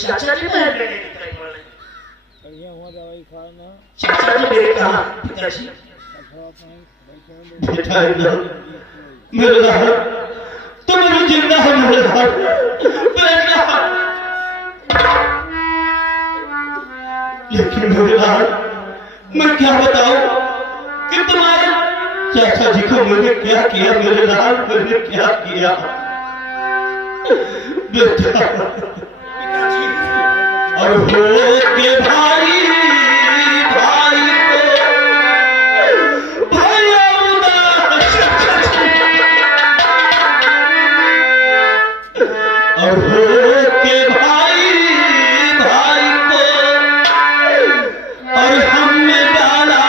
चाचा जी बहन लेने दिखाई पड़ रहे। बढ़िया हुआ दवाई खाना। चाचा जी मेरे कहा पिताजी बेटा मेरे लाल तुम अभी जिंदा हो मेरे लाल बेटा। लेकिन मेरे लाल मैं क्या बताऊं कि तुम्हारे चाचा जी को मैंने क्या किया मेरे लाल, मैंने क्या किया बेटा। और हो के भाई भाई को भैया और हो के भाई भाई को और हमने डाला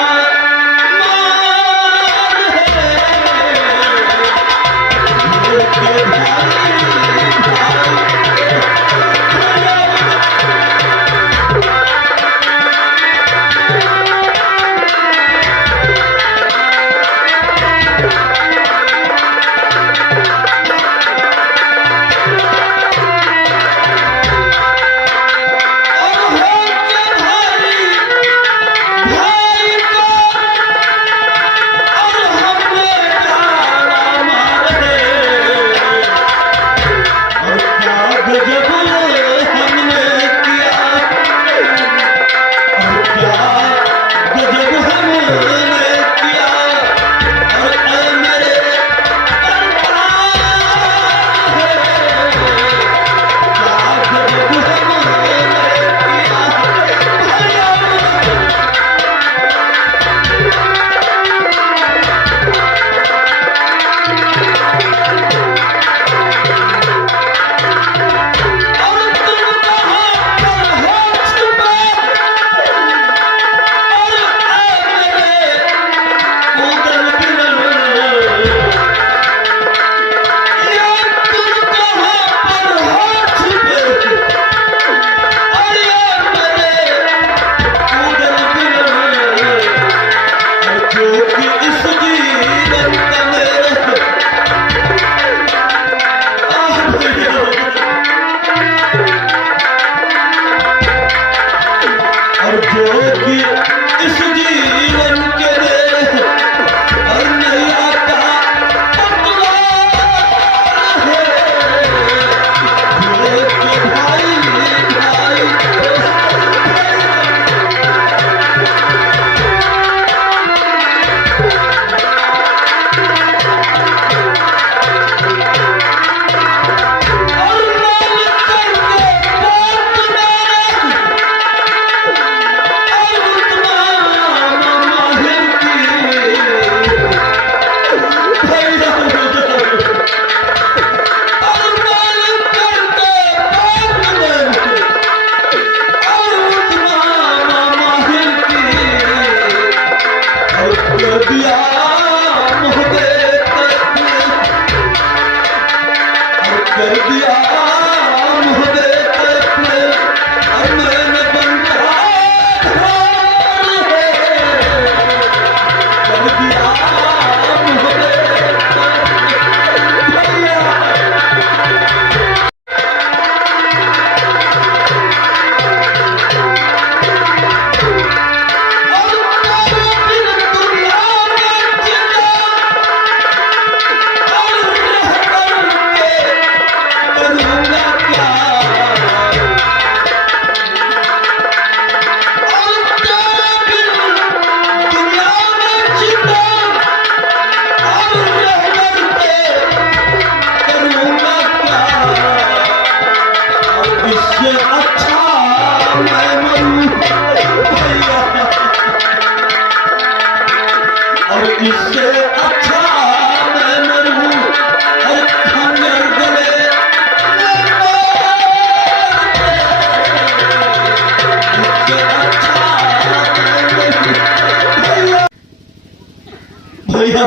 भैया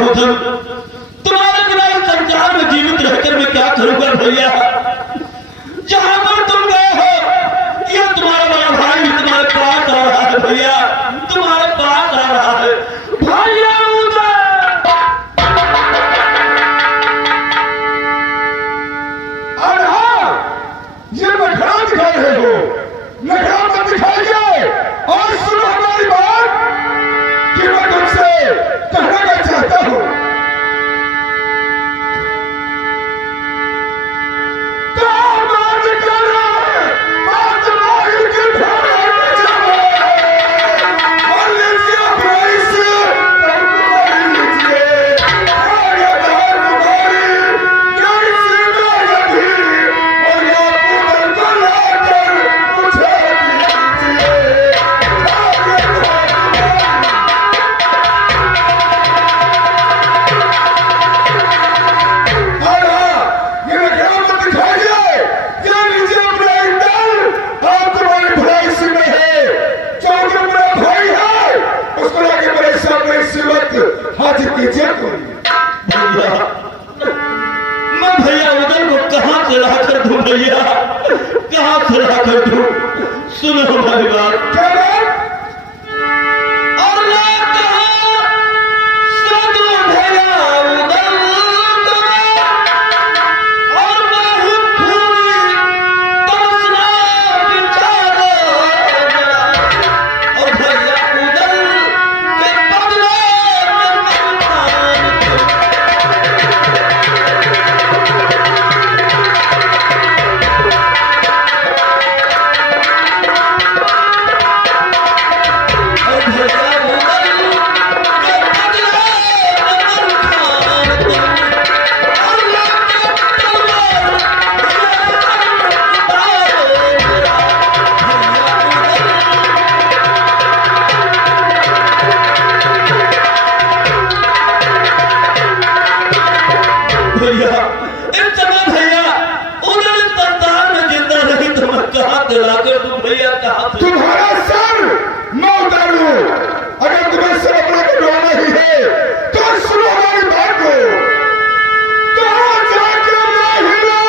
तुम्हारे बिना इस संसार में जीवित रहकर मैं क्या करूंगा भैया। जहां पर तुम गए हो ये तुम्हारा बड़ा भाई भी तुम्हारे पास आ रहा है भैया, तुम्हारे पास आ रहा है भैया। और हाँ, ये बखरा दिखा रहे हो कहाँ से ला कर दूं भैया, कहाँ से ला कर दूं? सुनो हमारी बात। क्या बात? और ना कहा साधु भैया उदल तुम्हें, और ना ही भूमि तमसना बिचारो जरा। और भैया उदल के बदले में मकान भैया, इन समय भैया उन्होंने संतान में जिंदा नहीं तो मैं कहाँ दिला कर दूं भैया, कहाँ से? तुम्हारा सर मैं उतार लूं। अगर तुम्हें सर अपना कटवाना ही है तो सुनो हमारी बात को। कहाँ जाके मैं हिले,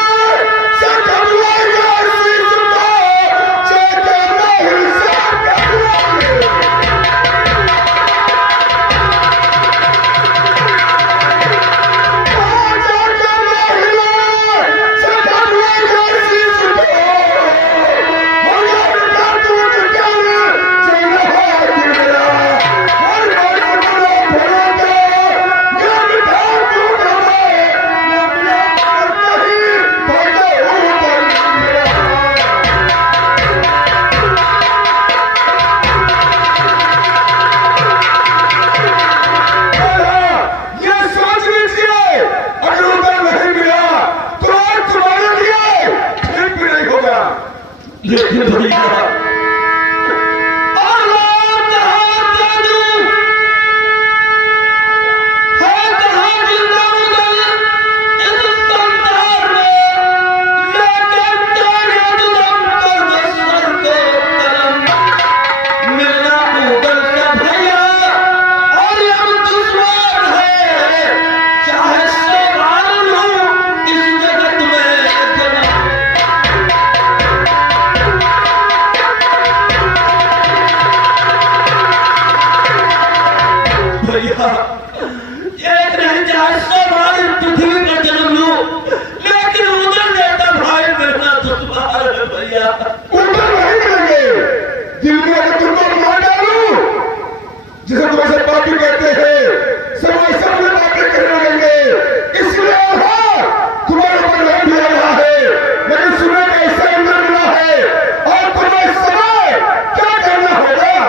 सर कटवाएगा शीश को, जाके मैं हिले, सर कटवाएगा। कहाँ जाके मैं हिले, सर कटवाएगा शीश को। देखिए भैया, और लोग कहाँ जादू है, कहाँ जिंदा उदल इस संसार में, लेकिन तेरे जुल्म कर दे सर को कलम। मिलना उदल का भैया और अब दुश्मन है, चाहे सवाल लूं इस जगत में जन्म। भैया एक नहीं चाहे सवाल पृथ्वी पर जन्म लूं, लेकिन उधर जैसा भाई मिलना दुश्वार है भैया। उधर नहीं मिलेंगे। दिल में अगर तुमको मार डालूं, जिसे तुम ऐसे पापी कहते हैं, सब ऐसा अपने बातें करने लगेंगे। इसलिए तुम्हारे ऊपर नहीं मिल रहा है, लेकिन सुनने का ऐसा अंदर मिला है और तुम्हें इस समय क्या करना होगा?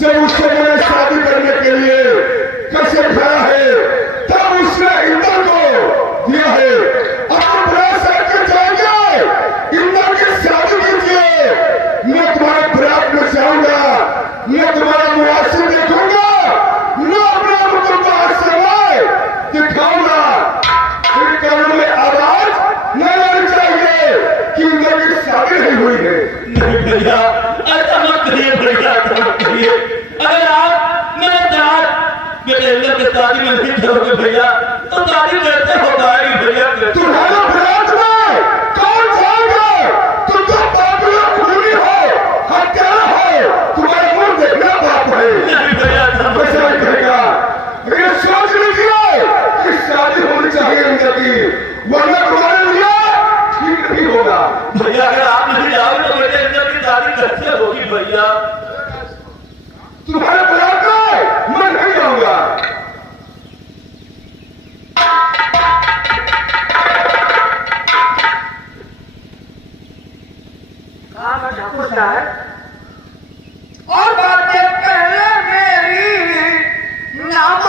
जब उससे मैंने शादी करने के लिए कैसे खाया है, तब उसने इंदर को दिया है। अब प्रयास करके जाएंगे, इंदर की शादी कीजिए। मैं तुम्हारे प्रयास में जाऊंगा, मैं तुम्हारा मुआवजा देखूंगा, मैं अपने मुझे बाहर समय दिखाऊंगा। मेरे कानों में आवाज नहीं आनी चाहिए कि इंदर की शादी नहीं हुई है। नहीं भैया, ऐसा मत करिए भैया, ऐसा मत करिए। अगर आप मेरे साथ मेरे इंदर की शादी में नहीं करोगे भैया, तो शादी कैसे हो पाएगी भैया? तुम्हारे प्रयास में कौन जाएगा? तुम तो पापी और खूनी हो, हत्यारा हो, तुम्हारे मुंह देखना पाप है। नहीं भैया, कैसे नहीं करेगा? लेकिन सोच लीजिए कि शादी होनी चाहिए इंदर की, वरना तुम्हारे लिए ठीक नहीं होगा। भैया अगर आप नहीं जाओगे तो मेरे इंदर की शादी कैसे होगी भैया? तुम्हारे प्रयास में मैं नहीं जाऊंगा। हाँ मैं ठाकुर साहब और बातें पहले मेरी नाम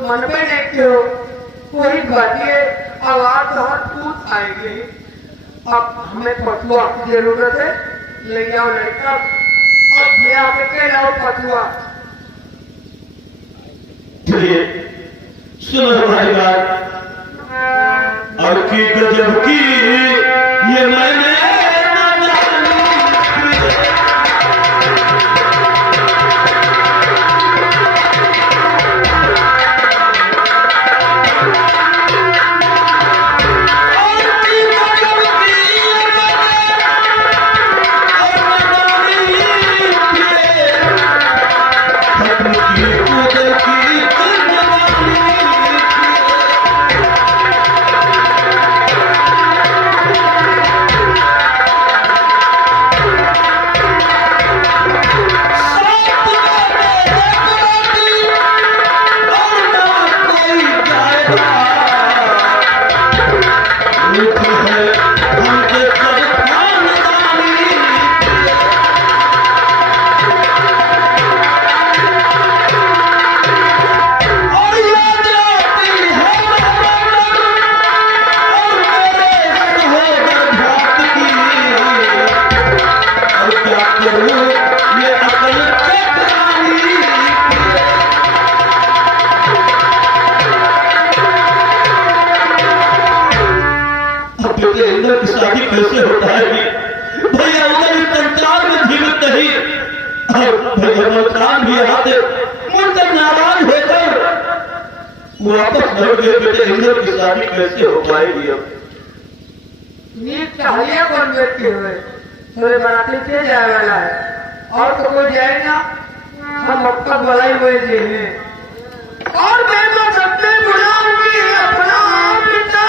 मन में नहीं क्यों कोई बातें आवाज और पूछ आएगी। अब हमें पतुआ की जरूरत है, ले जाओ लड़का अब ले आके लाओ पतुआ। सुनो हमारी बात, अब की गजब की ये मैंने शादी कैसे हो पाएगी भैया? उधर संसार में जीवित नहीं और भैया मकान भी आते मुझसे नाराज होकर वापस लौट गए। बेटे इंद्र की शादी कैसे हो पाएगी? अब ये चाहिए कौन व्यक्ति हुए थोड़े बनाते के जाए वाला है और तो कोई जाए ना। हम अब तक बुलाई हुए थे और मैं तो सबने बुलाऊंगी अपना पिता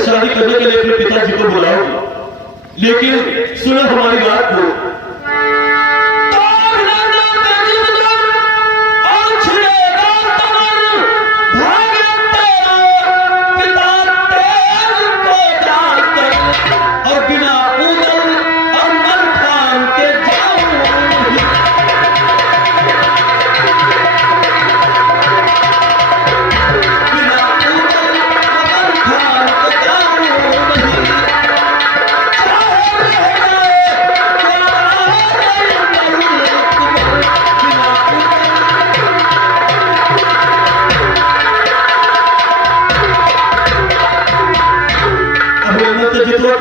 शादी करने के लिए अपने पिताजी को बुलाओगे, लेकिन सुनो हमारी बात को। और बिना उदल और मन खान के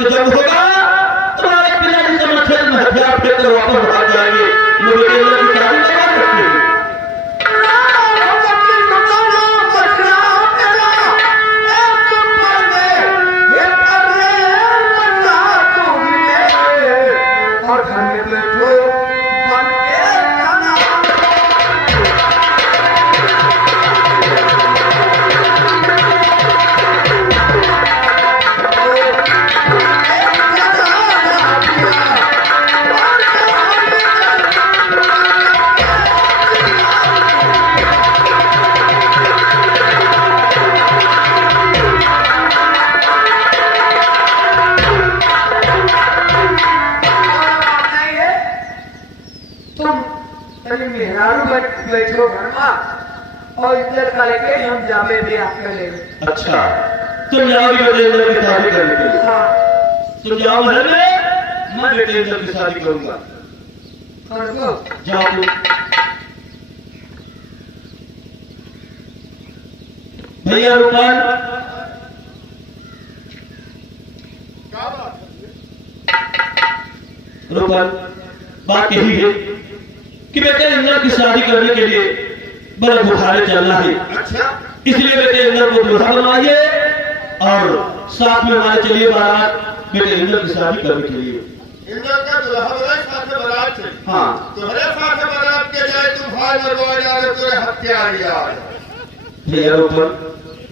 जब होगा तुम्हारे पिताजी समझ में हथियार फेंक कर वापस भाग जाएंगे। मुझे शादी लगा सकते हैं। बैठो घर में और इज्जत करके हम जावे भी आपके ले। अच्छा तुम जाओगे बेटे इंद्र की शादी करने के लिए? हाँ तुम जाओ घर में, मैं बेटे इंद्र की शादी करूंगा। कर दो। जाओ तुम। भैया रूपाल रूपाल बात यही है कि बेटे इंद्र की शादी करने के लिए बड़ा बुखारे चलना है। अच्छा इसलिए बेटे इंद्र को दूल्हा बनवाइए और साथ में हमारे चलिए बारात बेटे इंद्र की शादी करने के लिए। इंद्र का दुल्हा बनाए साथ में बारात से। हाँ तुम्हारे साथ में बारात के जाए तुम भाई मरवा जा रहे तुझे हत्या यार। भैया रूपाल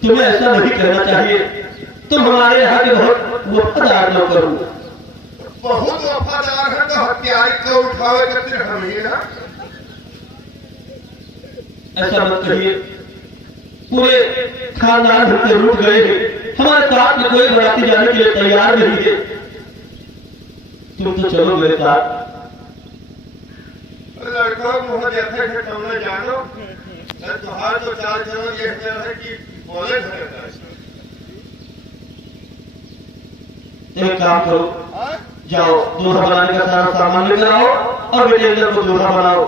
तुम्हें ऐसा नहीं कहना चाहिए, तुम हमारे यहाँ के बहुत वफादार नौकर हो। बहुत वफादार है तो हत्यारी को उठावे करते हम ही ना। ऐसा मत कहिए, पूरे खानदान हमसे रूठ गए हैं, हमारे साथ में कोई बराती जाने के लिए तैयार नहीं है। तुम तो चलो मेरे साथ। लड़कों मुझे देखे थे तुमने जानो तुम्हारे तो चाल चलो ये है कि बोले एक काम करो, जाओ दूल्हा बनाने का सारा सामान लेकर आओ और बेटे इंद्र को दूल्हा बनाओ।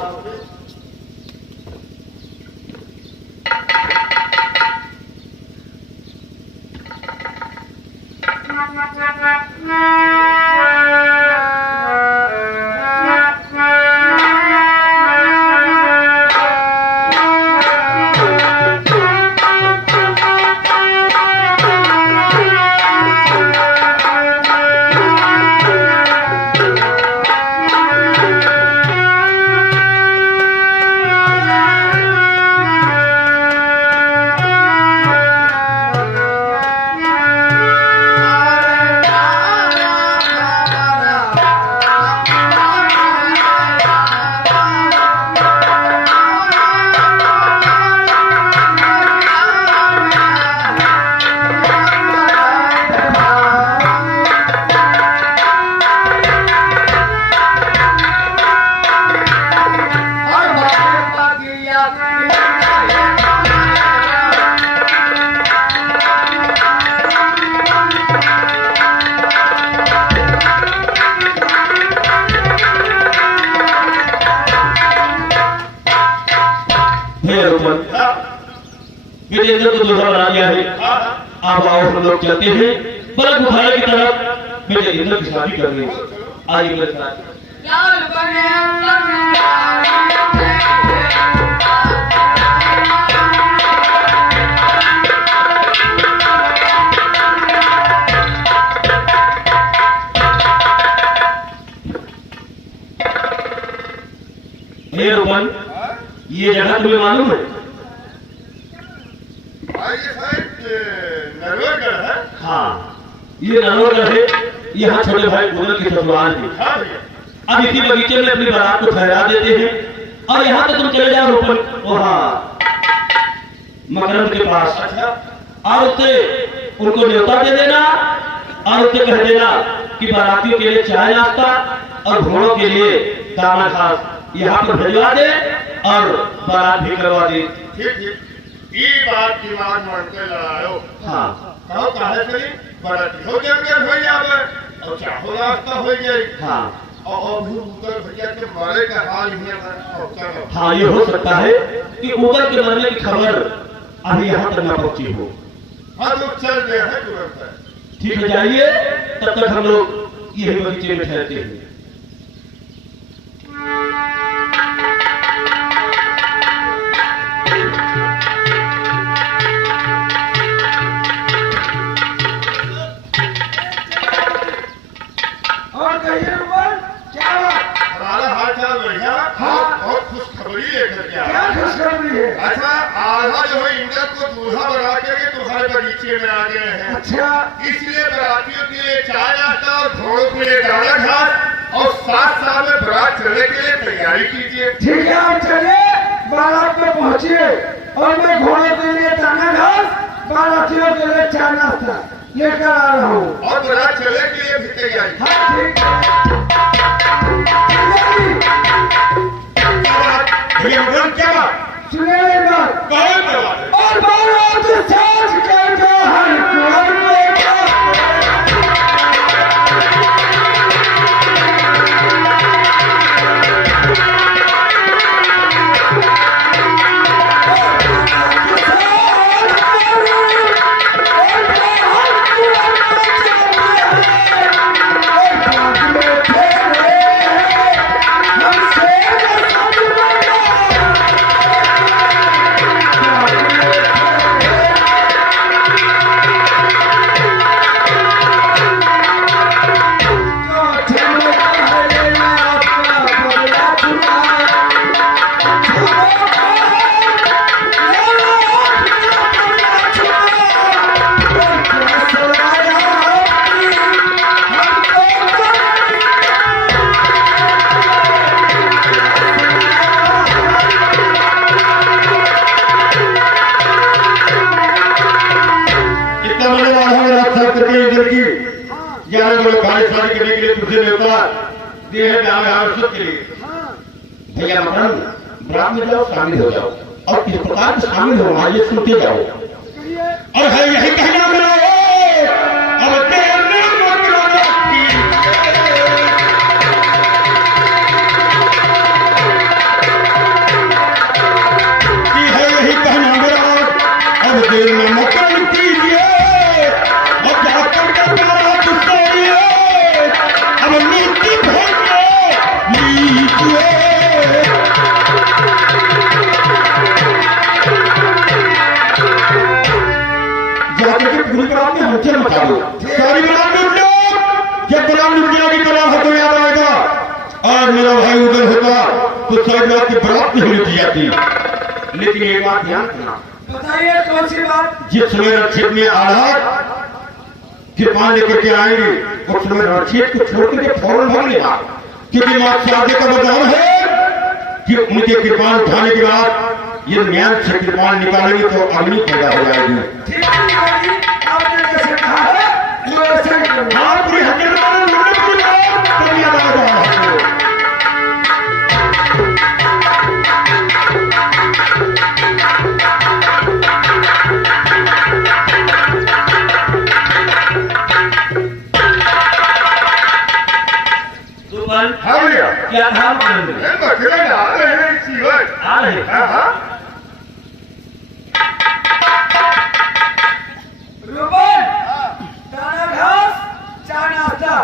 बेटे इंद्र को दूल्हा बना लिया है, आप आओ हम लोग चलते हैं बड़ा बुखारे की तरफ बेटे इंद्र की शादी करनी। आइए मेरे साथ। हे रोमन, ये जगह तुम्हें मालूम है? नरवरगढ़ है। हाँ ये नरवरगढ़ है, यहाँ छोटे भाई गुरु की ससुराल है। अब इसी बगीचे में अपनी बारात को ठहरा देते हैं और यहाँ से तुम चले जाओ रोपन वहाँ मकरंद के पास और उससे उनको न्योता दे देना और उससे कह देना कि बारातियों के लिए चाय नाश्ता और घोड़ों के लिए दाना घास यहाँ पर भिजवा दे और बारात भी करवा दे। ठीक ठीक ये बात की बात मानते लड़ायो। हाँ कहो काहे से बाराती हो जाएंगे भैया और चाहो रास्ता हो जाए। हाँ और भी उधर भैया के मारे का हाल ही है। हाँ ये हो सकता है कि उधर के मरने की खबर अभी यहाँ तक न पहुंची हो। हाँ लोग चल गए हैं तुरंत। ठीक है जाइए, तब तक हम लोग यही बगीचे में ठहरते हैं। और कहिए ऊपर क्या हमारा हाल चाल बढ़िया। हाँ। बहुत खुशखबरी लेकर के क्या आया। खुशखबरी है? अच्छा आधा जो है इंद्र को दूल्हा बना के तुम्हारे बगीचे में आ गए हैं। अच्छा इसलिए बरातियों के लिए चाय नाश्ता और घोड़ों के लिए दाना घास और साथ साथ में बारात चलने के लिए तैयारी कीजिए। ठीक है आप चलिए बारात में पहुंचिए और मैं घोड़े के लिए दाना घास बारातियों के लिए चाय नाश्ता लेकर आ रहा हूँ। और बारात चलने के लिए भी तैयारी। हाँ ठीक है। भैया मकरम क्या बात? सुने एक बात कौन क्या बात है? और बारात साज कर जो हर कुंवर में का भैया मकरम बरात में जाओ, शामिल हो जाओ और किस प्रकार से शामिल होना ये सुनते जाओ। और है यही कहना मेरा अब देर न कि है यही कहना मेरा अब देर में मकरम कीजिए और जाकर के बारात उतारिए अब नीति भेजिए लीजिए। पूरी बात में हमसे बता दो सारी बरात लूट लो। जब बरात लूट जाएगी तो रात को याद आएगा और मेरा भाई उधर होता तो शायद आपकी बरात नहीं लूटी जाती। लेकिन एक बात ध्यान रखना, बताइए कौन सी बात? जिस समय रक्षित में आधार कृपान लेकर के आएंगे उस समय रक्षित को छोड़ करके फौरन भाग लेगा, क्योंकि मां शादी का वरदान है कि उनके कृपान उठाने के बाद ये न्याय से कृपान निकालेंगे तो अग्नि पैदा हो जाएगी। ठीक है, आपने जैसे कहा है वो ऐसे ही करो। हाँ, पूरी हकीकत में लूटने की बात तो याद आ रहा है आपको। सुमन, हाँ भैया, क्या काम करेंगे? मैं मकरम आ रहे हैं जीवन। आ रहे हाँ हाँ, रुबन, दाना घास, चाय नाश्ता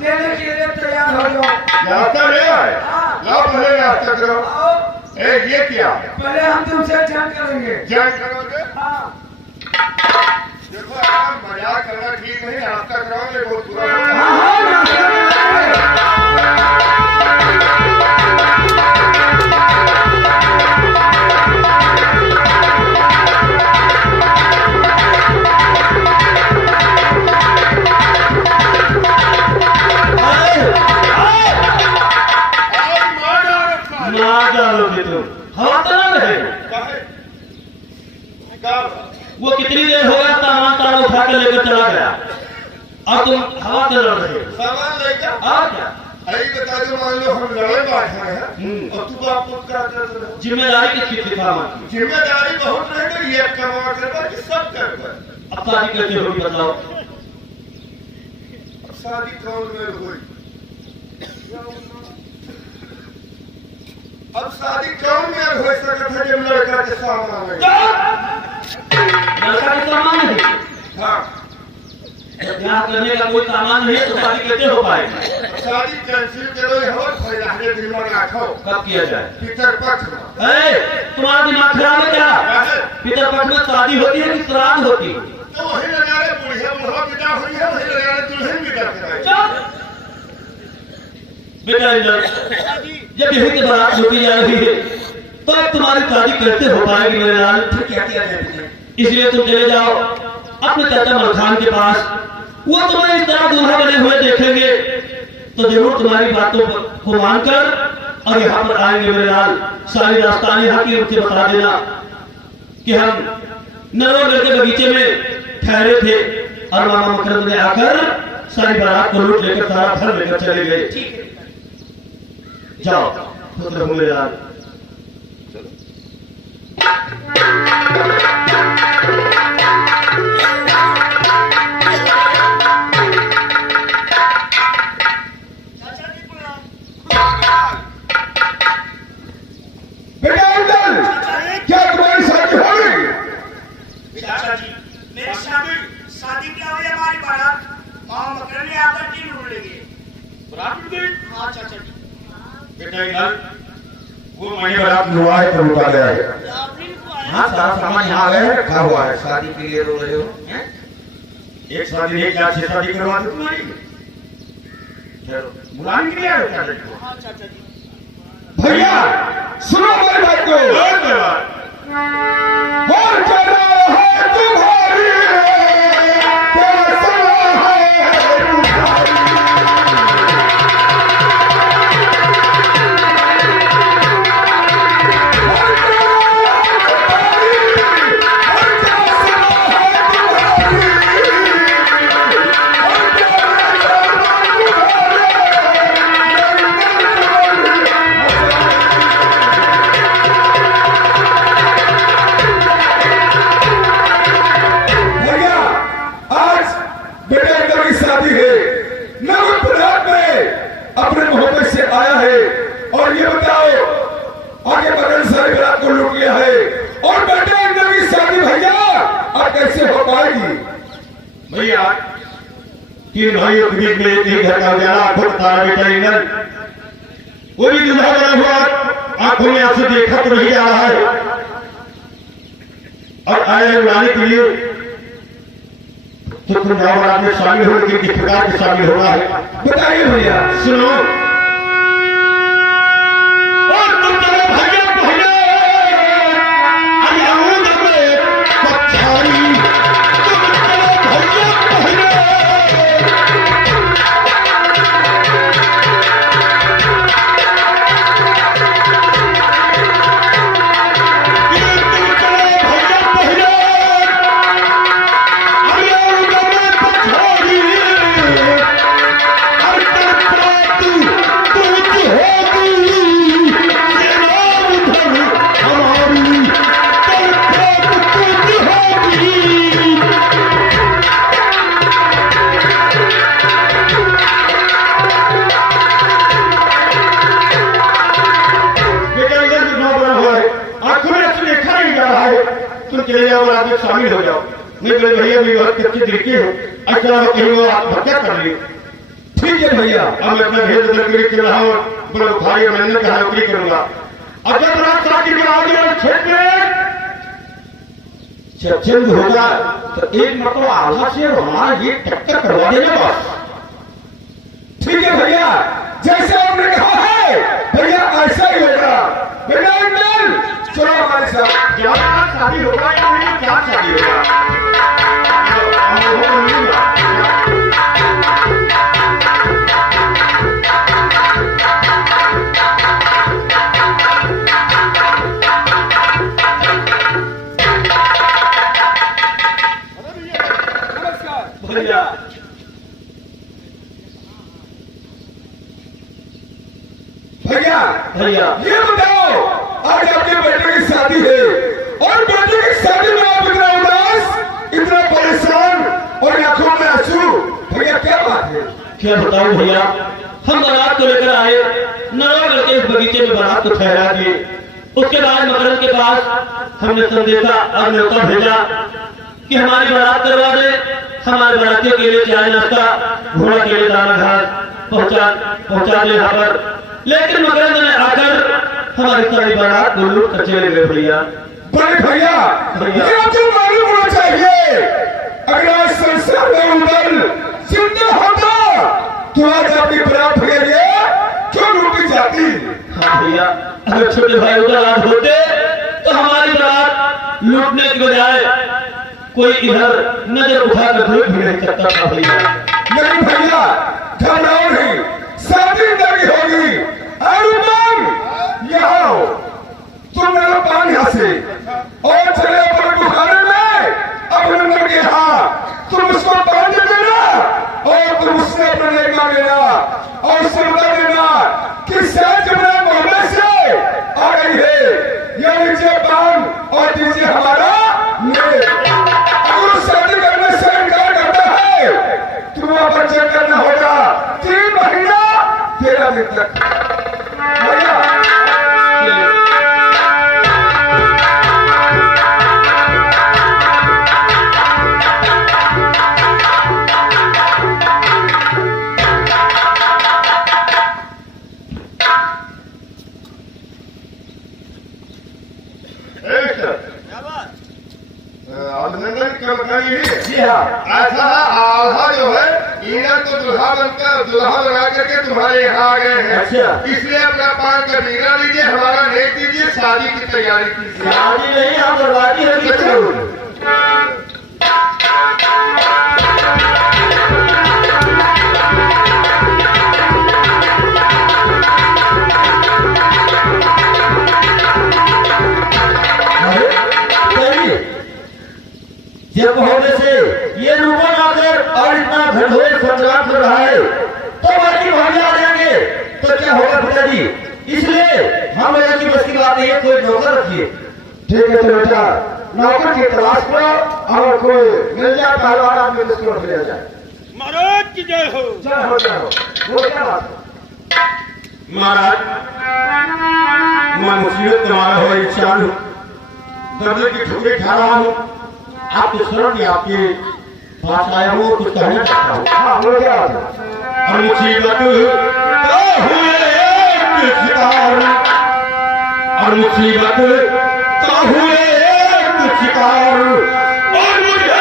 लेने के लिए तैयार हो जाओ। नाश्ता ले आए? लाओ पहले नाश्ता करो। आओ, ये क्या? पहले हम तुमसे जंग करेंगे। जंग करोगे? हाँ, देखो यार, मजाक करना ठीक नहीं, नाश्ता कराओगे बहुत बुरा होगा। हाँ, हाँ, नाश्ता करेंगे। ना डालोगे तुम हवा तो ना रहे। वो कितनी देर हो गया सामान तारा उठा कर लेकर चला गया और तुम हवा से लड़ रहे हो। सामान लेकर आ क्या अरे बता दो, मान लो हम लड़े बैठे हैं और तू बाप को क्या कर रहे हो? जिम्मेदारी किसकी थी सामान की? जिम्मेदारी बहुत रहेगी, ये करवा कर कि सब कर। अब शादी कैसे होगी बताओ? शादी कौन में हुई? अब शादी कौन में हो सकता है जब लड़का के सामान में? लड़का के सामान नहीं, हाँ, ब्याह करने का कोई सामान नहीं है तो शादी कैसे हो पाएगी? शादी कैंसिल करो हो, फैलाने दिमाग रखो। कब किया जाए? पितर पक्ष में। तुम्हारा दिमाग खराब है क्या? पितर पक्ष में शादी होती है कि श्राद्ध होती है? तो वही लगाने बुढ़िया बुढ़ा विदा हुई है, वही लगाने दुल्हन विदा कराए। बेटा इंदर, जब यही की बारात लूटी जा रही है तो अब तुम्हारी शादी कैसे हो पाएगी मेरे लाल? क्या किया जाए? इसलिए तुम चले जाओ अपने चाचा मलखान के पास। वो तुम्हें इस तरह दूल्हा बने हुए देखेंगे तो जरूर तुम्हारी बातों को मानकर और यहाँ पर आएंगे मेरे लाल। सारी दास्तान यहाँ की उनसे बता देना कि हम नरोगर के बगीचे में ठहरे थे और मामा मकरंद ने आकर सारी बारात को लूट लेकर सारा घर लेकर चले गए। जाओ पुत्र मेरे लाल, बेटा अंकल, क्या तुम्हारी शादी हो गई? चाचा जी मेरी शादी क्या हुई हमारी बारात मामा मकरन ने आकर की ढूंढ लेंगे। हाँ चाचा जी। बेटा इधर वो महीने बारात हुआ है तो रुका गया है। हाँ सारा सामान यहाँ आ गया है, रखा हुआ है। शादी के लिए रो रहे हो हैं? एक शादी नहीं, क्या 6 शादी करवा दो तुम्हारी? चलो बुलाने के लिए आए हो क्या लड़को? हाँ चाचा जी। भैया सुनो मेरी बात को। और चलो है तुम्हारी, तेरा सलाह है तुम्हारी। अपने मोहब्बत से आया है और ये बताओ आगे बगल सारी बारात को लूट लिया है और बेटे अंदर की शादी भैया अब कैसे हो पाएगी? भैया 3 भाइयों के बीच में एक घर का उजाला खुद तारा बेटा इंदर वो भी दूल्हा बना हुआ आंखों में आंसू देखा तो नहीं जा रहा है और आए हैं उड़ाने के लिए तो तुम जाओ बारात में शामिल हो लेकिन किस प्रकार से शामिल होना है बताइए भैया। सुनो और तुम चलो भैया पहले अयाऊद में पछाड़ी तुम चलो भैया पहले चले जाओ रात में शामिल हो जाओ नहीं बोले भैया मेरी बात कच्ची दिखती है अच्छा कहीं वो आत्महत्या कर ली। ठीक है भैया। अब मैं अपना भेद बदल के चल रहा हूँ बोलो भाई मैंने कहा नौकरी करूंगा अब जब रात शादी के आगे क्षेत्र चेंज होगा तो एक मतलब आधा से हमारा ये टक्कर करवा देना बस। ठीक है भैया, जैसे आपने कहा है भैया ऐसा ही होगा। भैया अंकल चलो हमारे साथ। क्या शादी होगा या नहीं क्या शादी होगा? भैया भैया भैया ये बताओ आज आपके बेटे की शादी है और बेटे की शादी में आप इतना उदास इतना परेशान और आंखों में आंसू, भैया क्या बात है? क्या बताऊं भैया हम बारात को लेकर आए नरवा के इस बगीचे में बारात को ठहरा दिए उसके बाद मकरंद के पास हमने संदेशा और न्योता भेजा कि हमारी बारात करवा दे हमारे बारातियों के लिए चाय नाश्ता घोड़ा के लिए दाना घास पहुंचा दे यहाँ पर लेकिन मकरंद ने आकर हमारी सारी बारात को लूट कर चले गए भैया। बड़े भैया ये तो मालूम होना चाहिए अगर आज संसार में उमर जिंदा होता तो आज आपकी बारात भैया क्यों लूटी जाती? हाँ भैया अगर छोटे भाई उधर आज होते तो हमारी बारात लूटने के बजाय कोई इधर नजर उठाकर देख भी नहीं सकता था भैया। नहीं भैया घबराओ नहीं, शादी नहीं होगी। यहाँ आओ, तुम मेरा पान यहाँ से और चले अपने बुखारे में अपने के यहाँ तुम उसको पान देना और तुम उससे अपने लेना लेना और उससे बता देना कि शायद मेरे मोहल्ले से आ गई है या नीचे पान से करना होगा 3 महीना 13 दिन तक। भैया अभिनंदन क्यों बताइए? जी हाँ। ऐसा आल्हा जो है इन्हें तो दुल्हा बना करके तुम्हारे यहाँ आ गए हैं। अच्छा। इसलिए अपना पान का बीघा लीजिए, हमारा नेक दीजिए, शादी की तैयारी कीजिए। शादी नहीं, आप बर्बादी होगी जरूर। जब होने से ये रूपन आकर और इतना घनघोर संग्राम कर रहा है तो बाकी भाग आ जाएंगे तो क्या होगा पिताजी? इसलिए हम लोगों की बस की बात नहीं है, कोई नौकर रखिए। ठीक है तो बेटा नौकर की तलाश करो, अगर कोई मिल जाए पहलवान आदमी तो उसको ले जाए। महाराज की जय हो। जय हो जय हो। वो क्या बात है? महाराज मैं मुसीबत तुम्हारा हो इंसान हूँ, दर्द की ठोके खा रहा हूँ, आपके शरण में आपके पास आया हूँ, कुछ कहना चाहता हूँ। हाँ वो क्या बात है? और मुसीबत तो हुए एक शिकार, और मुसीबत तो हुए एक शिकार, और मुझे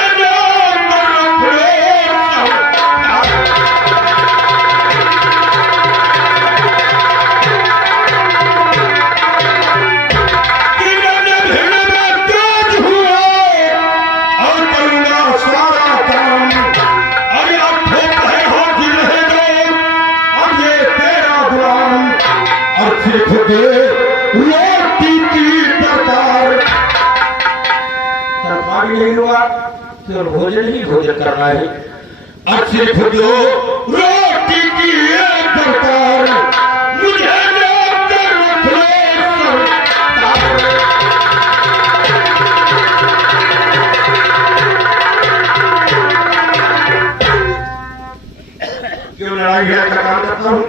नहीं हुआ केवल भोजन ही भोजन करना है, और सिर्फ जो रोटी की एक दरकार मुझे क्यों लड़ाई है का काम करता हूँ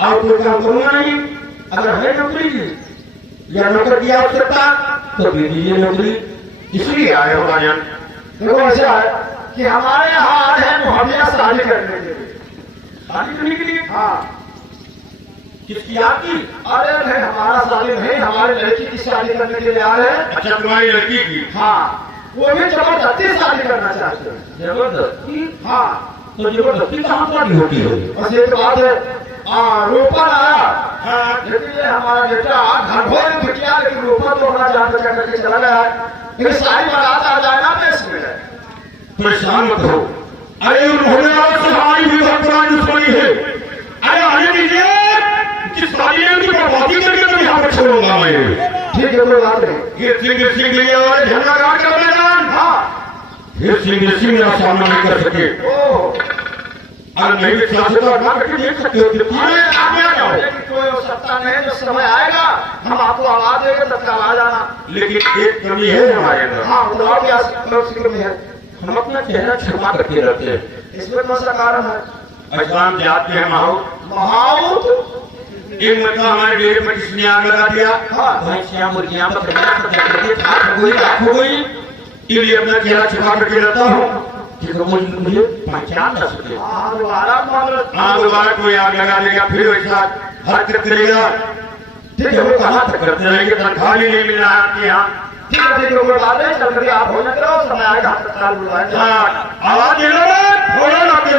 और कोई काम करूंगा नहीं। अगर है नौकरी या नौकर की आवश्यकता तो दे दीजिए नौकरी, इसलिए आए हो राजन। देखो ऐसा है कि हमारे यहाँ आए हैं मुहैया शादी करने के लिए। शादी करने के लिए? हाँ। किसकी आपकी? अरे नहीं हमारा शादी नहीं, हमारी लड़की की शादी करने के लिए आए हैं। अच्छा तुम्हारी लड़की की? हाँ वो भी जबरदस्ती शादी करना चाहते हैं। जबरदस्ती? हाँ। तो जबरदस्ती कहाँ शादी होती है? बस एक बात है, रोपन आया हाँ। लेकिन ये हमारा बेटा घर भर में किया, लेकिन रोपन तो अपना जान बचा करके चला गया है। लेकिन सारी बारात आ जाए ना देश में। परेशान मत हो, अरे उन्होंने आपसे हमारी भी बहुत पुरानी दुश्मनी है। अरे आने दीजिए कि शादी में उनकी बर्बादी करके तो यहाँ पर छोड़ूंगा मैं। ठीक है कोई बात नहीं। ये सिंह लिया और झंडा गाड़ कर मैदान। हाँ फिर सिंह मेरा सामना नहीं कर सके। ओह अगर नहीं विश्वास है तो अपना करके देख सकते हो कि कोई आवश्यकता नहीं, जो समय आएगा हम आपको आवाज देंगे तत्काल आ जाना। लेकिन एक कमी है हमारे अंदर। हाँ बताओ क्या फिक्र में है? हम अपना चेहरा छुपा करके रखते हैं। इसमें कौन सा कारण है? अशाम जात के महाऊ महाउत एक मतलब हमारे डेरे पर किसने आग लगा दिया। हाँ। वहीं श्याम मुर्गियां हो गई, इसलिए अपना चेहरा छुपा करके रहता हूँ कि मुझे पहचान न सके। हाँ दोबारा मामला। हाँ दोबारा कोई आग लगा देगा, फिर वैसा हरकत करेगा। ठीक है वो कहाँ तक करते रहेंगे, तनख्वाह ही नहीं मिल रहा है आपके यहाँ। ठीक है कोई बात नहीं, चल करके आप भोजन करो, समय आएगा हम तत्काल बुलवाएंगे। हाँ आवाज दे लो थोड़ा ना के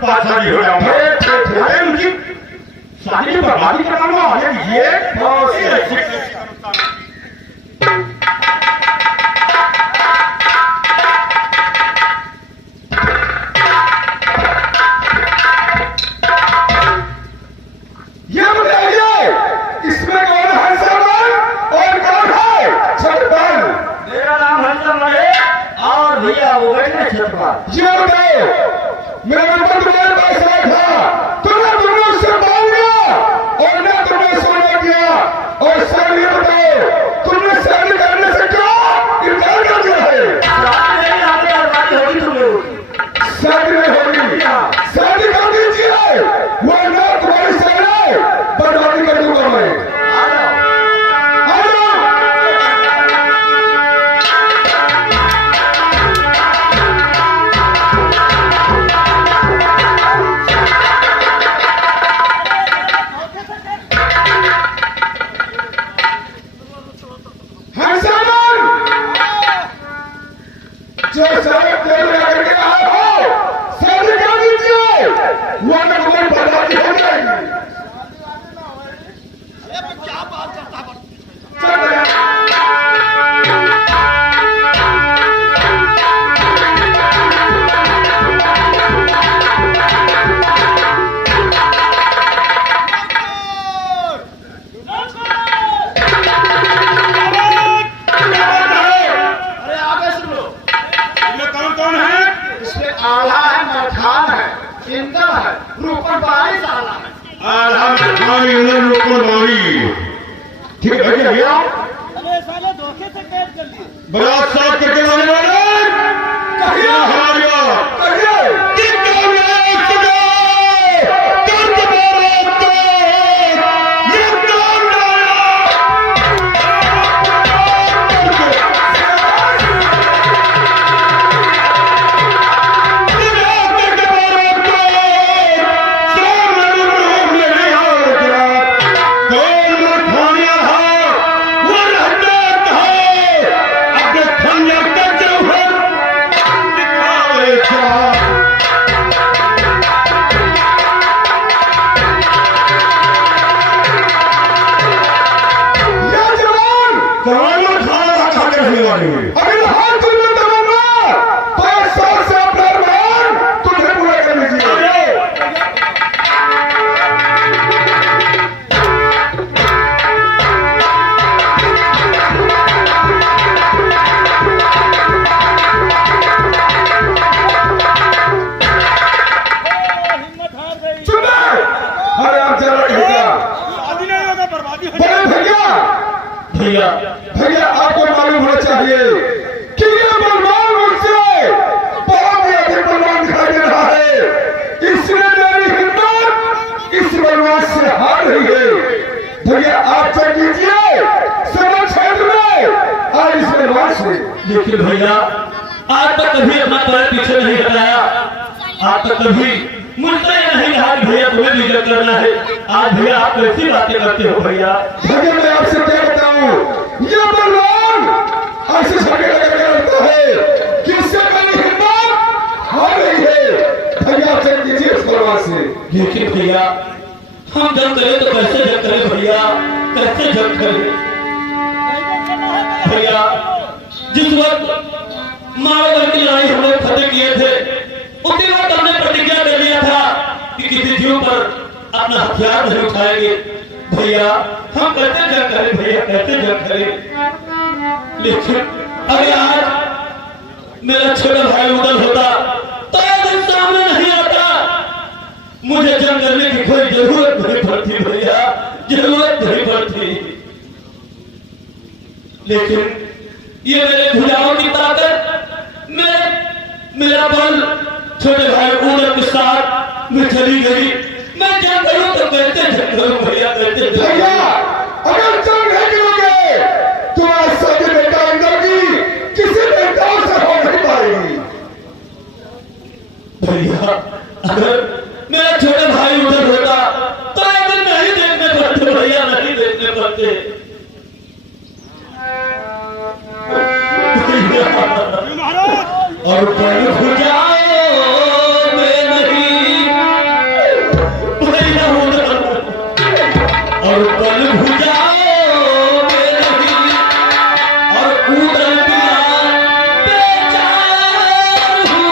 पास शादी हो जाऊंगा। अरे उनकी शादी में बर्बादी कराऊंगा। अरे ये इसमें कौन है सरदार और कौन है छत्रपाल? मेरा नाम हंसन है और भैया वो बैठे छत्रपाल। ये बताओ मेरा नंबर तुम्हारे पास था, तुमने उससे मांग लिया और मैं तुम्हें सोना दिया। और सर ये बताओ वरना तुम्हारी बर्बादी हो जाएगी। चल बेटा। अरे आगे सुन लो। इसमें कौन कौन है? इसमें आला है, मरखान है, इंदर है, रूपन बाई साला है। ठीक है भैया, अरे साले धोखे से कैद कर लिए। बरात साहब के कहने वाले कहिए हमारा कहिए कि कामयाब सदा दर्द बारात को ये काम अगर हाथ तुमने दबाना 5 साल से अपना अरमान तुझे पूरा कर लीजिए। हिम्मत हार गई। सुनना अरे आप चलो भैया, शादी नहीं होगा, बर्बादी हो बोले भैया भैया भैया आपको मालूम होना चाहिए कि ये बलवान मुझसे बहुत ही अधिक बलवान दिखाई दे रहा है। इसने मेरी हिम्मत इस बलवान से हार रही है। भैया आप चल लीजिए सदर क्षेत्र में और इस बलवान से। देखिए भैया, आज तक कभी अपना पैर पीछे नहीं हटाया, आज तक कभी मुझसे ये नहीं कहा कि भैया तुम्हें विजय करना है। आज भैया आप कैसी बातें करते हो भैया? भैया मैं आपसे क्या बताऊं, ये बलवान ऐसे झगड़े करके रहता है कि इससे मेरी हिम्मत हार रही है। भैया आप चल लीजिए इस बलवान से। देखिए भैया, हम जंग करें तो कैसे जंग करें भैया, कैसे जंग करें भैया? जिस वक्त मारवाड़ की लड़ाई हम लोग फतेह किए थे, उसी वक्त हमने प्रतिज्ञा कर लिया था कि किसी जीव पर अपना हथियार नहीं उठाएंगे। भैया हम कैसे जंग करें भैया, कैसे जंग करें? लेकिन अगर आज मेरा छोटा भाई उधर होता तो ये सामने नहीं आता, मुझे जंग करने की कोई जरूरत नहीं पड़ती भैया, जरूरत नहीं पड़ती। लेकिन ये मेरे भुजाओं की ताकत, मेरा बल छोटे भाई उमर के साथ मैं चली गई। मैं जंग करूं तो कैसे जंग करूं भैया, कैसे जंग भैया करूं? अगर जंग नहीं करोगे तो आज सभी बेटा अंदर की किसी बेटाओं से हो नहीं पाएगी। भैया अगर मेरा छोटे भाई उधर होता तो अगर नहीं देखने पड़ते भैया, नहीं देखने पड़ते और बल भुजाओं में नहीं भैया उधर, और बल भुजाओं में नहीं, और उधर बिना बेचार हूँ।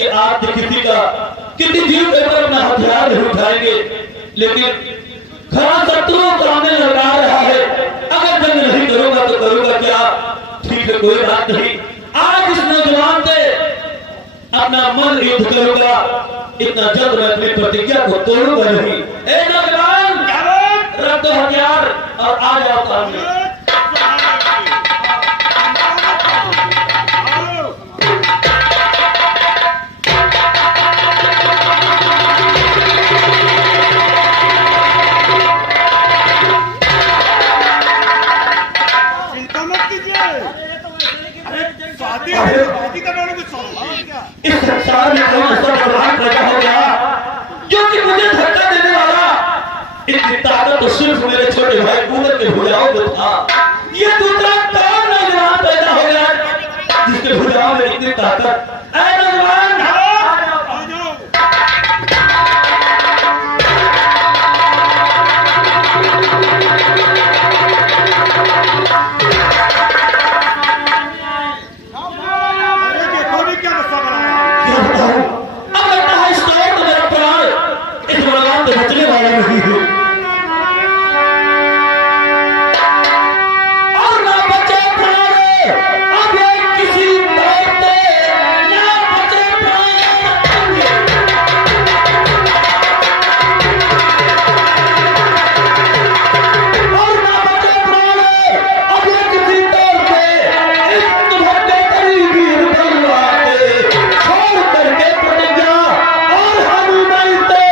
कि आप किसी का किसी जीव के ऊपर अपना हथियार नहीं उठाएंगे, लेकिन खरा शत्रुओं को सामने लगा रहा है। अगर जंग नहीं करूंगा तो करूंगा क्या? ठीक है, कोई बात नहीं। आज इस नौजवान से अपना मन युद्ध करूंगा, इतना जल्द मैं अपनी प्रतिज्ञा को तोड़ूंगा नहीं। ए नौजवान, रख दो हथियार और आ जाओ सामने। इस संसार में कौन सा भगवान पैदा हो गया क्योंकि मुझे धक्का देने वाला इतनी ताकत तो सिर्फ मेरे छोटे भाई कुंवर के भुजाओं में था। ये दूसरा कौन नौजवान पैदा हो गया जिसके भुजाओं में इतनी ताकत? ऐ नौजवान, बचने वाला नहीं है और ना बचे प्राण अब किसी मौत ना बचे और ना बचे प्राण अब किसी तौर पे इस तुम्हारे करीबी रुपया छोड़ करके प्रतिज्ञा और हनुमान से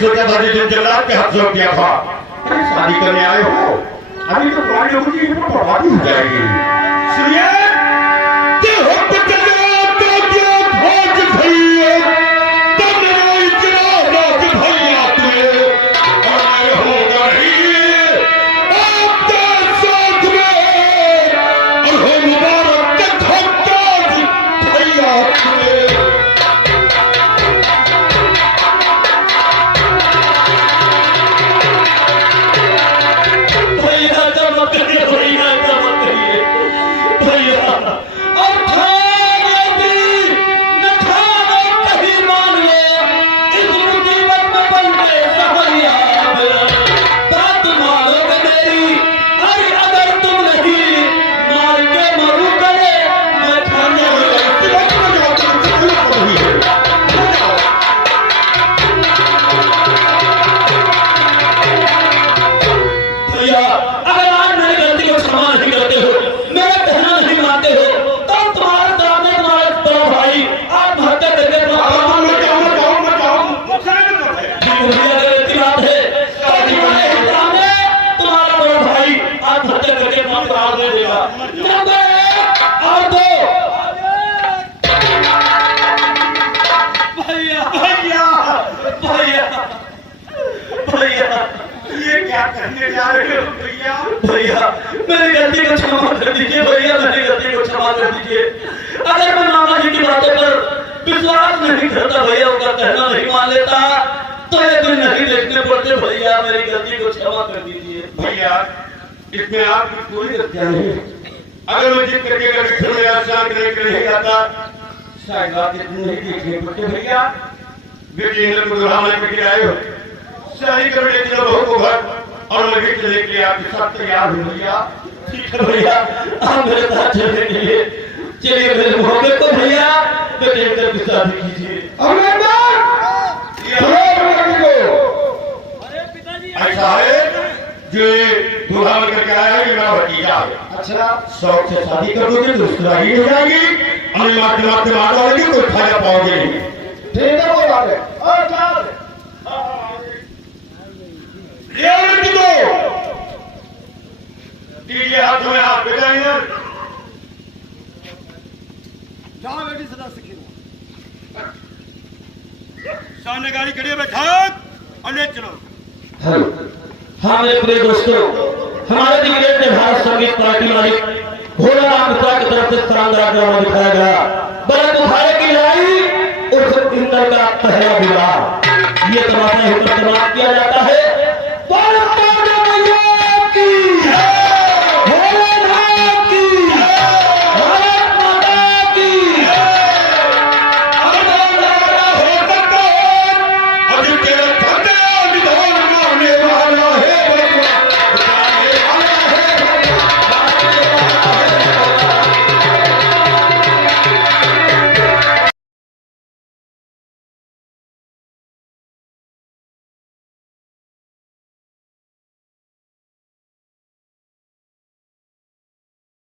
सोचा था जिस जल्लाद के हाथ जोड़ दिया था। शादी करने आए हो, अभी तो पुरानी लोगों की बर्बादी हो जाएगी। सुनिए, करने जा रहे हो भैया? भैया मेरी गलती को क्षमा कर दीजिए भैया, मेरी गलती को क्षमा कर दीजिए। अगर मैं मामा जी की बातों पर विश्वास नहीं करता भैया, उनका कहना नहीं मान लेता तो ये दिन नहीं देखने पड़ते भैया मेरी गलती को क्षमा कर दीजिए। भैया इसमें आपकी कोई गलती नहीं। अगर मैं जिद करके अगर फिर मेरा शांत नहीं आता शायद आप इतनी नहीं देखने पड़ते भैया। बेटी इंद्र को दुल्हा लेके आए हो, शादी कर लेते बहू को घर और मैं भी चले के आपके साथ तैयार हूँ भैया। ठीक है भैया, आप मेरे साथ चलने के लिए चलिए मेरे मोहब्बत को भैया बेटे इंद्र की शादी कीजिए। अरे पिताजी ऐसा है जो दूल्हा बनकर के आया है मेरा भतीजा है। अच्छा शौक से शादी कर दोगे तो उसकी शादी हो जाएगी, अरे मारते मारते मार दोगे कोई फायदा पाओगे नहीं। ठीक है वो बात है। और क्या दीजिए हाथ में हाथ बेटा जहाँ बेटी सदा सीखी सामने गाड़ी खड़ी है, बैठा और ले चलो। हेलो, हाँ मेरे प्रिय दोस्तों, हमारे दिग्गज ने भारत संगीत पार्टी मालिक भोलानाथ मिश्रा की तरफ से शानदार ड्रामा दिखाया गया भरत उठाए की लड़ाई उर्फ इंद्र का पहला विवाह। ये तमाशा ही समाप्त किया जाता है।